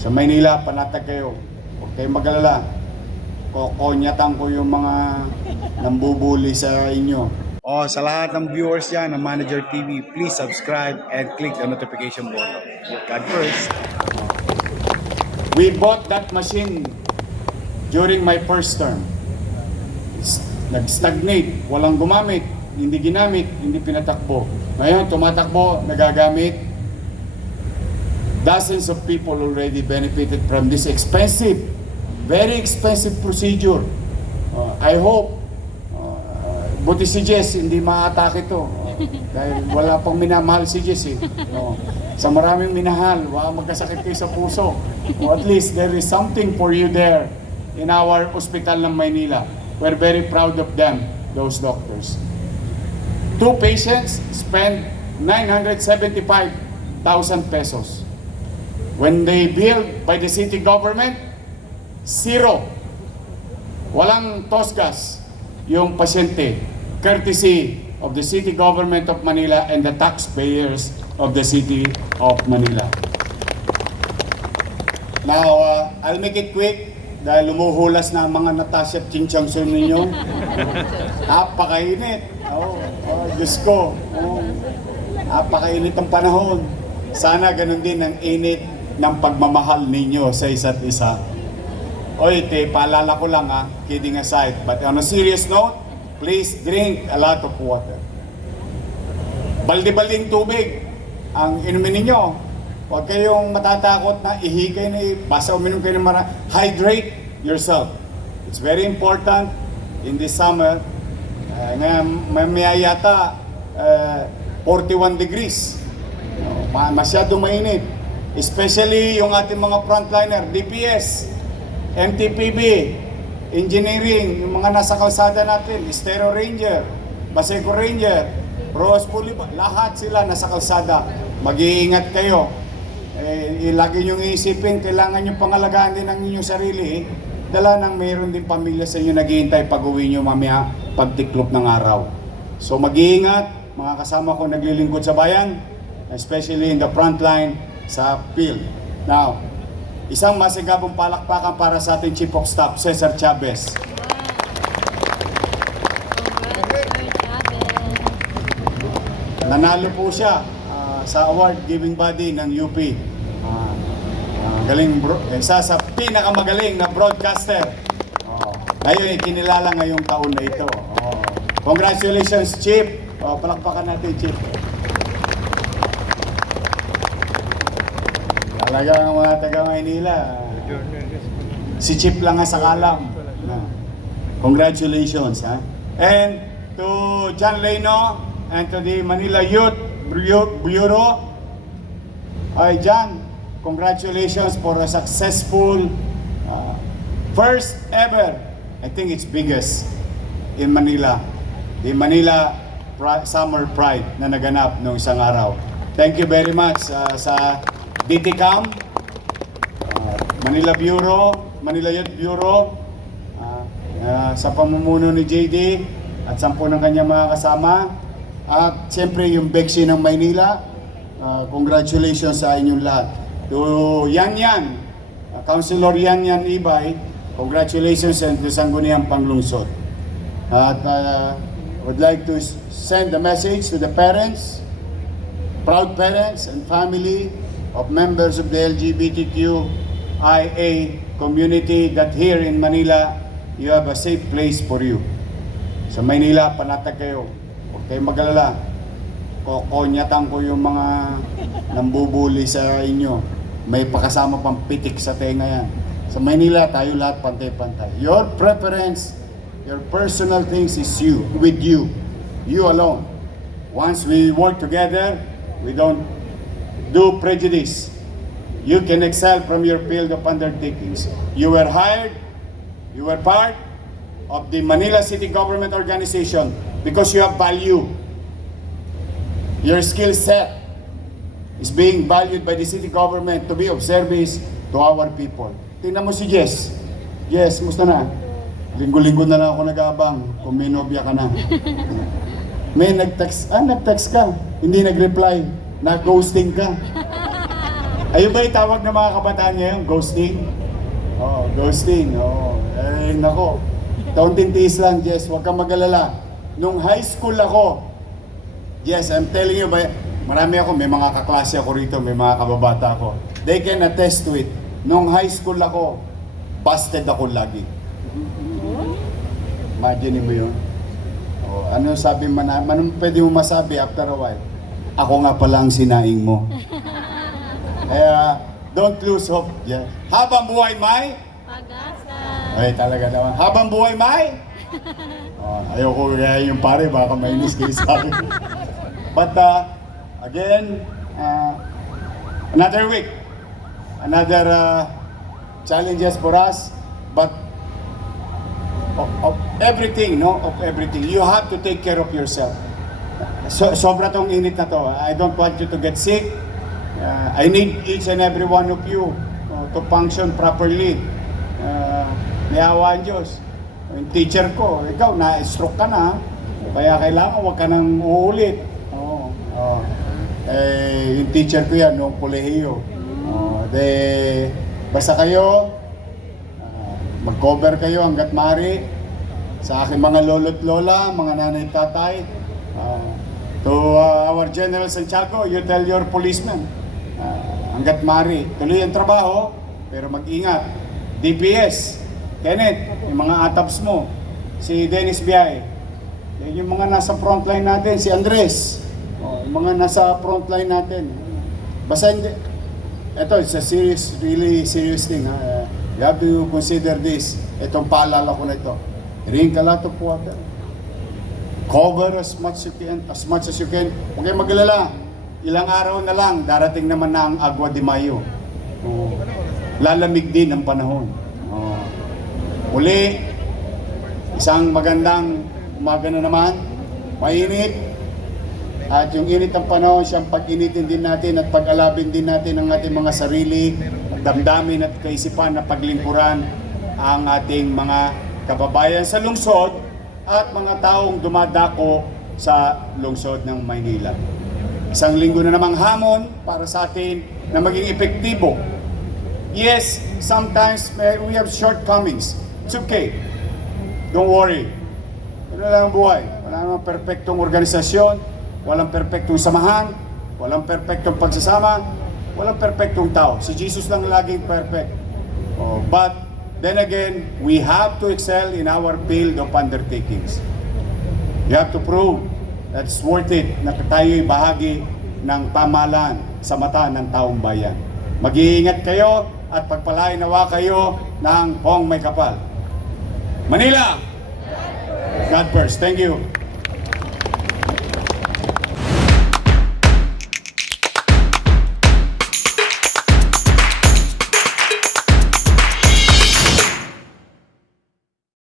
Sa Maynila, panatag kayo. Huwag kayong mag-alala. Kokonyatan ko yung mga nambubuli sa inyo. Sa lahat ng viewers dyan ng Manager TV, please subscribe and click the notification button. God first. We bought that machine during my first term. Nag-stagnate, walang gumamit, hindi ginamit, hindi pinatakbo. Ngayon, tumatakbo, nagagamit. Dozens of people already benefited from this expensive, very expensive procedure. I hope, buti si Jess, hindi ma-atake ito. Dahil wala pang minamahal si Jess eh. Sa maraming minahal, magkasakit kayo sa puso. At least there is something for you there in our hospital ng Maynila. We're very proud of them, those doctors. 2 patients spent 975,000 pesos. When they billed by the city government, 0. Walang tosgas yung pasyente, courtesy of the city government of Manila and the taxpayers of the city of Manila. Now, I'll make it quick dahil lumuhulas na ang mga Natasha at Chinchangson ninyo. Napakainit. Diyos ko. Napakainit ang panahon. Sana ganun din ang init ng pagmamahal ninyo sa isa't isa. Paalala ko lang kidding aside. But on a serious note, please drink a lot of water. Balde-balding tubig ang inumin ninyo. Huwag kayong matatakot na ihikay na basta uminom kayo ng hydrate yourself. It's very important in this summer. May yata 41 degrees. Masyado mainit. Especially yung ating mga frontliner, DPS, MTPB, engineering, yung mga nasa kalsada natin, Estero Ranger, Baseco Ranger, Rose Puliba, lahat sila nasa kalsada. Mag-iingat kayo. Lagi nyo iisipin, kailangan nyo pangalagaan din ang inyong sarili. Dala nang mayroon din pamilya sa inyo naghihintay pag-uwi nyo mamaya pagtiklop ng araw. So mag-iingat, mga kasama ko naglilingkod sa bayan, especially in the front line sa field. Now, isang masigabong palakpakan para sa ating Chief of Staff, Cesar Chavez. Nanalo po siya sa award giving body ng UP. Galing isa sa pinakamagaling na broadcaster. Ngayon ikinilala ngayong taon na ito. Congratulations, Chief. Palakpakan natin, Chief. Talaga ang mga taga Maynila. Si Chief lang nga sa kalam. Congratulations, ha? And to John Leno and to the Manila Youth Bureau. John, congratulations for a successful first ever, I think it's biggest in Manila, the Manila Summer Pride na naganap noong isang araw. Thank you very much sa DTCAM, Manila Youth Bureau, sa pamumuno ni JD at 10 ng kanyang mga kasama. At siyempre yung Bexi ng Maynila, congratulations sa inyong lahat. To Yan, Councilor Yan Ibay, congratulations and to Sangguniang Panglungsod. At would like to send a message to the parents, proud parents and family of members of the LGBTQIA community that here in Manila, you have a safe place for you. Sa Maynila, panatag kayo. Huwag kayong mag-alala. Kokonyatan ko yung mga nambubuli sa inyo. May pakasama pang pitik sa tenga yan. Sa Maynila, tayo lahat pantay-pantay. Your preference, your personal things is with you alone. Once we work together, we don't do prejudice. You can excel from your field of undertakings. You were hired, you were part of the Manila City Government Organization because you have value. Your skill set is being valued by the city government to be of service to our people. Tingnan mo si Jess. Jess, musta na? Linggo-linggo na lang ako nag-aabang kung may nobya ka na. May nag-text ka, hindi nag-reply, nag-ghosting ka. Ayun ba yung tawag ng mga kabataan ngayon? Ghosting? Oo, ghosting. Oo. Eh, nako. Taunting tiis lang, Jess. Huwag kang mag-alala. Nung high school ako, yes, I'm telling you, marami ako, may mga kaklase ako rito, may mga kababata ako. They can attest to it. Nung high school ako, busted ako lagi. Imagine mo yun. Oh, ano sabi mo na, anong pwede mo masabi after a while? Ako nga pala ang sinaing mo. Kaya, don't lose hope. Yeah. Habang buhay may? Pag-asa. Ay, talaga naman. Habang buhay may? Ayoko kaya yung pare, baka mainis kayo sa akin. But, again, another week. Another challenges for us. But, of everything, no? Of everything. You have to take care of yourself. Sobra tong init na to. I don't want you to get sick. I need each and every one of you to function properly. Niyawa ang Diyos. Yung teacher ko, ikaw, na-stroke ka na. Kaya kailangan huwag ka nang uulit. Yung teacher ko yan, noong kolehiyo. Basta kayo, mag-cover kayo hanggat maaari. Sa aking mga lolo't lola, mga nanay tatay. To our General Santiago, you tell your policemen. Hanggat maaari, tuloy ang trabaho, pero mag-ingat. DPS, Kenneth, yung mga atabs mo, si Dennis Biay, yung mga nasa frontline natin, si Andres, yung mga nasa frontline natin. Basta hindi, ito, it's a serious, really serious thing. You have to consider this. Itong paalala ko na ito. Drink a lot of water. Cover as much as you can. Huwag kayong mag-alala. Ilang araw na lang, darating naman na ang Agua de Mayo. Lalamig din ang panahon. Uli, isang magandang umaga na naman. Mainit. At yung init ng panahon, siyang pag-initin din natin at pag-alabin din natin ang ating mga sarili, damdamin at kaisipan na paglingkuran ang ating mga kababayan sa lungsod at mga taong dumadako sa lungsod ng Maynila. Isang linggo na namang hamon para sa atin na maging epektibo. Yes, sometimes we have shortcomings. It's okay. Don't worry. Ano lang ang buhay. Wala namang perfectong organisasyon, walang perfectong samahan, walang perfectong pagsasama, walang perfectong tao. Si Jesus lang laging perfect. But then again, we have to excel in our field of undertakings. You have to prove that it's worth it na tayo'y bahagi ng pamahalaan sa mata ng taong bayan. Mag-iingat kayo at pagpalain nawa kayo ng Pong May Kapal. Manila! God first. Thank you.